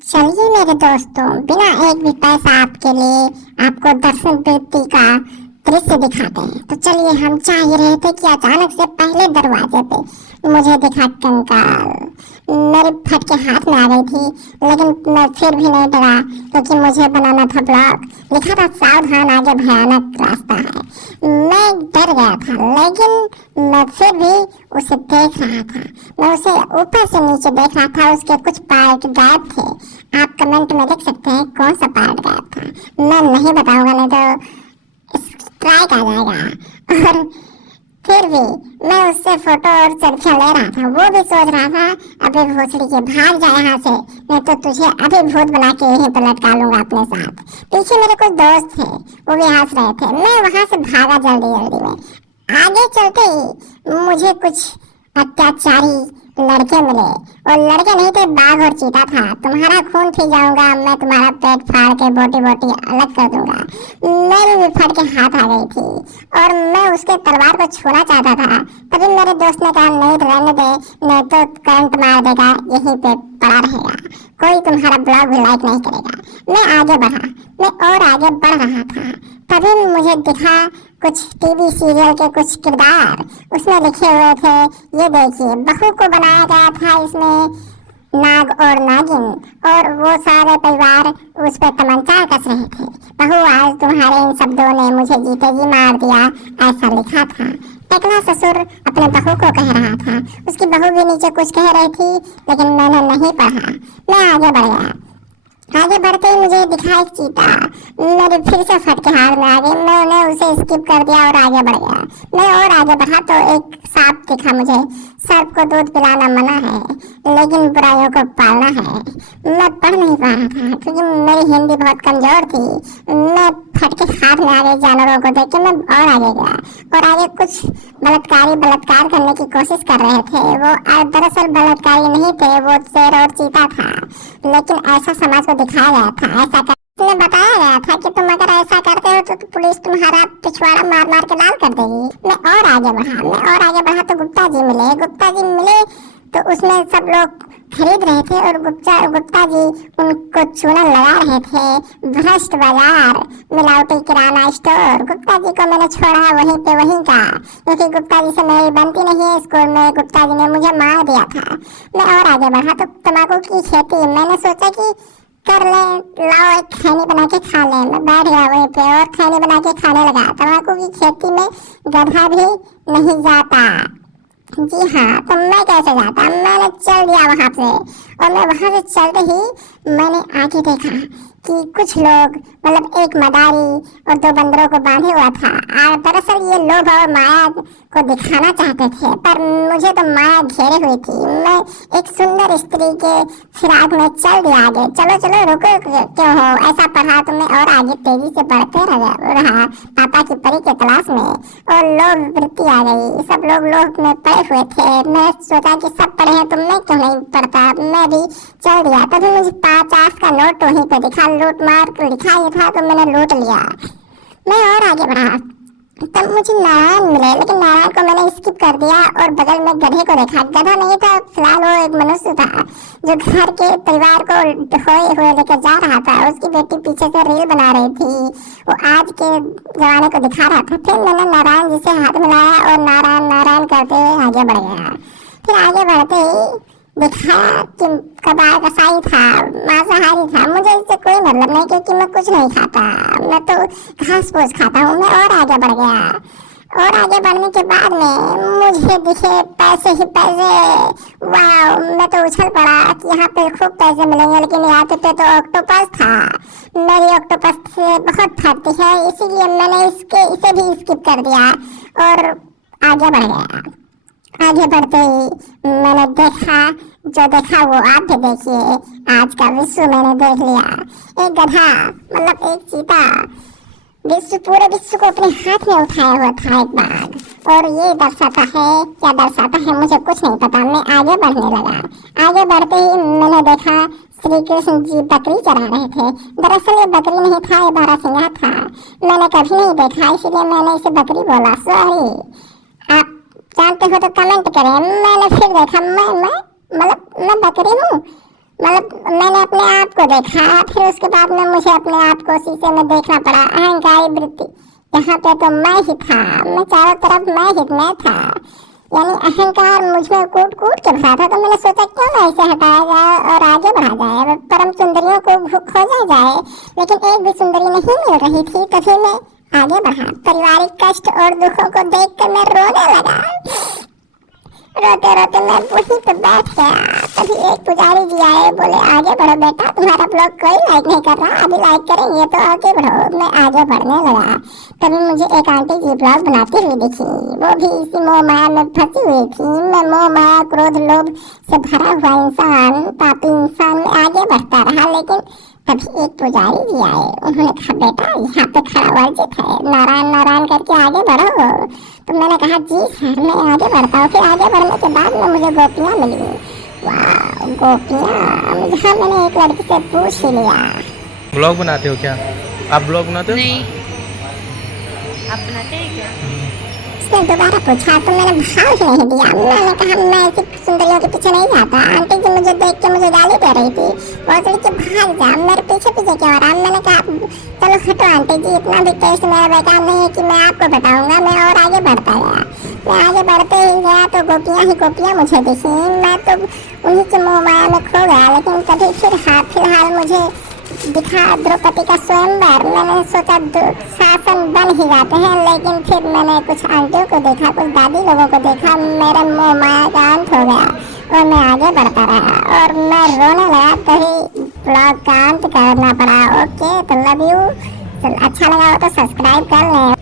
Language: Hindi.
चलिए मेरे दोस्तों, बिना एक भी पैसा आपके लिए आपको दर्शन वृत्ति का दृश्य दिखाते हैं। तो चलिए, हम चाह ही रहे थे कि अचानक से पहले दरवाजे पे मुझे दिखा कंकाल। मेरी फट के हाथ में आ गई थी, लेकिन मैं फिर भी नहीं डरा क्योंकि मुझे बनाना था ब्लॉग। लिखा था सावधान आगे भयानक रास्ता है। मैं डर गया था, लेकिन मैं फिर भी उसे देख रहा था। मैं उसे ऊपर से नीचे देख रहा था। उसके कुछ पार्ट गायब थे। आप कमेंट में लिख सकते हैं कौन सा पार्ट गायब था। मैं नहीं बताऊंगा, नहीं तो स्ट्राइक आ जाएगा। और फिर भी मैं उससे फोटो और सेल्फी ले रहा था। वो भी सोच रहा था अबे भोसड़ी के भाग जा यहाँ से, नहीं तो तुझे अभी भूत बना के यहीं पर लटका लूंगा अपने साथ। पीछे मेरे कुछ दोस्त थे, वो भी हंस रहे थे। मैं वहां से भागा जल्दी जल्दी में। आगे चलते ही मुझे कुछ अत्याचारी लड़के मिले। और लड़के नहीं थे, बाघ और चीता था। तुम्हारा खून पी जाऊंगा, मैं तुम्हारा पेट फाड़ के बोटी बोटी अलग कर दूंगा। मेरी भी फट के हाथ आ गई थी और मैं उसके तलवार को छूना चाहता था। तभी मेरे दोस्त ने कहा नहीं रहने दे, नहीं तो करंट मार देगा, यहीं पे पड़ा रहेगा, कोई तुम्हारा ब्लॉग भी लाइक नहीं करेगा। मैं आगे बढ़ा, मैं और आगे बढ़ रहा था। तभी मुझे दिखा कुछ टीवी सीरियल के कुछ किरदार। उसमें लिखे हुए थे, ये देखिए बहू को बनाया गया था इसमें नाग और नागिन, और वो सारे परिवार उस पर तमंचा कस रहे थे। बहू आज तुम्हारे इन शब्दों ने मुझे जीते जी मार दिया, ऐसा लिखा था। टकला ससुर अपने बहू को कह रहा था। उसकी बहू भी नीचे कुछ कह रही थी, लेकिन मैंने नहीं पढ़ा। मैं आगे बढ़ गया। आगे बढ़ते ही मुझे दिखा एक चीता। मेरे फिर से फट के हाथ में आ गई। मैंने उसे स्किप कर दिया और आगे बढ़ गया। मैं और आगे बढ़ा तो एक सांप दिखा मुझे। सर्प को दूध पिलाना मना है, लेकिन बुराइयों को पालना है। मैं पढ़ नहीं पा रहा था क्योंकि मेरी हिंदी बहुत कमजोर थी। मैं फट के हाथ में आ गए जानवरों को देख के। मैं और आगे गया और आगे कुछ बलात्कार करने की कोशिश कर रहे थे। वो दरअसल बलात्कारी नहीं थे, वो शेर और चीता था, लेकिन ऐसा समाज को दिखाया गया था। ऐसा में बताया गया था कि तुम अगर ऐसा करते हो तो पुलिस तुम्हारा पिछवाड़ा मार मार के लाल कर देगी। मैं और आगे बढ़ा तो गुप्ता जी मिले तो उसमें सब लोग खरीद रहे थे और गुप्ता जी उनको चूना लगा रहे थे। भ्रष्ट बाजार, मिलावटी किराना स्टोर। गुप्ता जी को मैंने छोड़ा वहीं का, क्योंकि गुप्ता जी से मेरी बनती नहीं है। स्कूल में गुप्ता जी ने मुझे मार दिया था। मैं और आगे बढ़ा तो तंबाकू की खेती। मैंने सोचा कि कर ले, लाओ एक खैनी बना के खा ले। मैं बैठ गया वहीं पे और खैनी बना के खाने लगा। तंबाकू की खेती में गधा भी नहीं जाता। जी हाँ, तो मैं कैसे जाता? मैंने चल दिया वहां से, और मैं वहां से चलते ही मैंने आगे देखा कि कुछ लोग, मतलब एक मदारी और दो बंदरों को बांधे हुआ था। दरअसल ये लोभ और माया को दिखाना चाहते थे, पर मुझे तो माया घेरे हुई थी। मैं एक सुंदर स्त्री के फिराक में चल दिया आगे। चलो चलो रुको क्यों हो? ऐसा पढ़ा तो मैं और आगे तेजी से बढ़ते रहा पापा की परी के तलाश में। और लोभ वृत्ति आ गई। सब लोग लोभ में पड़े हुए थे। मैं सोचा कि सब पढ़े हैं तो मैं क्यों नहीं पढ़ता। मैं भी चल दिया। तभी मुझे 50 का नोट वहीं पे दिखा। लूट मार लिखा ही था तो मैंने लूट लिया। मैं और आगे बढ़ा तब मुझे नारायण मिले, लेकिन नारायण को मैंने स्किप कर दिया और बगल में गधे को देखा। गधा नहीं था, फिलहाल वो एक मनुष्य था जो घर के परिवार को ढोए हुए लेकर जा रहा था। उसकी बेटी पीछे से रील बना रही थी। वो आज के जमाने को दिखा रहा था। फिर मैंने नारायण जी से हाथ मिलाया और नारायण नारायण करते हुए आगे बढ़ गया। फिर आगे बढ़ते ही देखा कि कबाब कसाई था, मांसाहारी था। मुझे इससे कोई मतलब नहीं क्योंकि मैं कुछ नहीं खाता। मैं तो घास फूस खाता हूँ। मैं और आगे बढ़ गया और आगे बढ़ने के बाद में मुझे दिखे पैसे ही पैसे। वाह, मैं तो उछल पड़ा कि यहाँ पे खूब पैसे मिलेंगे, लेकिन यहाँ पे तो ऑक्टोपस था। मेरी ऑक्टोपस से बहुत फटती है, इसीलिए मैंने इसे भी स्किप कर दिया और आगे बढ़ गया। आगे बढ़ते ही मैंने जो देखा वो आप भी देखिए। आज का विश्व मैंने देख लिया। एक गधा, मतलब एक चीता, पूरे विश्व को अपने हाथ में उठाया हुआ था एक बाघ। और ये दर्शाता है मुझे कुछ नहीं पता। मैं आगे बढ़ने लगा। आगे बढ़ते ही मैंने देखा श्री कृष्ण जी बकरी चरा रहे थे। दरअसल ये बकरी नहीं था, ये बारहसिंगा था। मैंने कभी नहीं देखा, इसलिए मैंने इसे बकरी बोला। सॉरी, आप जानते हो तो कमेंट करें। मैंने फिर देखा, मैं बकरी हूँ। मतलब मैंने अपने आप को देखा, फिर उसके बाद में मुझे अपने आप को शीशे में देखना पड़ा। अहंकारी वृत्ति, यहाँ पे तो मैं ही था, मैं चारों तरफ मैं था। यानी अहंकार मुझ में कूट कूट के भरा था। तो मैंने सोचा क्यों ना इसे हटाया जाए और आगे बढ़ा जाए, परम सुंदरियों को खोजा जाए। लेकिन एक भी सुंदरी नहीं मिल रही थी। तभी मैं आगे बढ़ा। पारिवारिक कष्ट और दुखों को देखकर मैं रोने लगा। रोते रोते मैं वहीं पे बैठ गया। तभी एक पुजारी जी आए, बोले आगे बढ़ो बेटा, तुम्हारा ब्लॉग कोई लाइक नहीं कर रहा, अभी लाइक करेंगे तो आगे बढ़ो। मैं आगे बढ़ने लगा। तभी मुझे एक आंटी जी ब्लॉग बनाती हुई दिखी। वो भी इसी मोह माया में फंसी हुई थी। मैं मोह माया क्रोध लोभ से भरा हुआ इंसान, पापी इंसान में आगे बढ़ता रहा। लेकिन तभी एक पुजारी जी आए। उन्होंने कहा बेटा यहाँ पे खड़ा वर्जित है, नारायण नारायण करके आगे बढ़ो। तो मैंने कहा जी सर मैं आगे बढ़ता हूँ। फिर आगे बढ़ने के बाद में मुझे गोपियाँ मिली। वाह गोपियाँ, जहाँ मैंने एक लड़की से पूछ ही लिया। ब्लॉग बनाते हो क्या आप? ब्लॉग बनाते हो? नहीं, आप बनाते हैं क्या? उसने दोबारा पूछा तो मैंने भाव ही नहीं दिया। मैंने कहा मैं ऐसी सुंदरियों के पीछे नहीं जाता। आंटी जी मुझे देख के मुझे गाली दे रही थी, बहुत लड़की भाग जा, मेरे पीछे पीछे क्यों आ रहा। मैंने कहा चलो हटो आंटी जी, इतना भी टेस्ट मेरा बेकार नहीं है कि मैं आपको बताऊंगा। मैं और आगे बढ़ता गया। मैं आगे बढ़ते ही गया तो गोपियाँ ही गोपियाँ मुझे दिखी। मैं तो उन्हीं के मोह माया में खो गया। लेकिन तभी फिलहाल मुझे दिखा द्रौपदी का स्वयंवर। मैंने सोचा शासन बन ही जाते हैं। लेकिन फिर मैंने कुछ आंटियों को देखा, कुछ दादी लोगों को देखा। मेरा मोह माया का अंत हो गया और मैं आगे बढ़ता रहा और मैं रोने लगा। तभी ब्लॉग का अंत करना पड़ा। ओके तो लव यू। अच्छा लगा हो तो सब्सक्राइब कर लें।